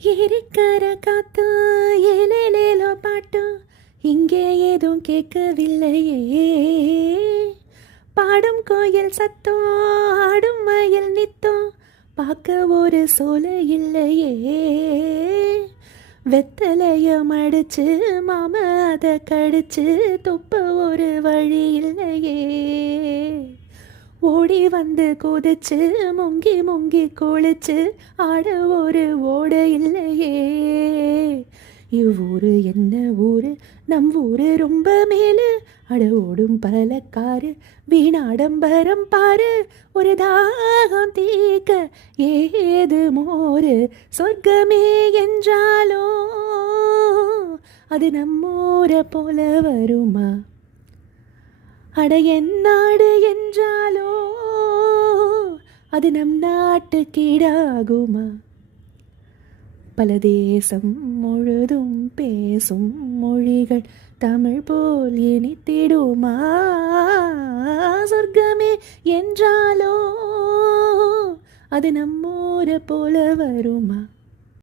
இருக்கிற காத்து ஏலேலேலோ பாட்டு இங்கே ஏதும் கேட்கவில்லையே. பாடும் கோயில் சத்தம் ஆடும் மயில் நித்தம் பார்க்க ஒரு சோலை இல்லையே. வெத்தலைய மடிச்சு மாம அதை கடிச்சு துப்ப ஒரு வழி இல்லையே. ஓடி வந்து குதிச்சு முங்கி முங்கி குளிச்சு ஆட ஒரு ஓட இல்லையே. இவ்வூரு என்ன ஊரு, நம் ஊரு ரொம்ப மேலு. அட ஓடும் பலக்காரு வீணாடம்பரம் பாரு. ஒரு தாகம் தீக்க ஏது மோரு. சொர்க்கமே என்றாலோ அது நம்மூரை போல வருமா. அட என் நாடு என்றாலோ அது நம் நாட்டு கீழாகுமா. பல தேசம் முழுதும் பேசும் மொழிகள் தமிழ் போல் இனித்திடுமா. சொர்க்கமே என்றாலோ அது நம்மூரை போல வருமா.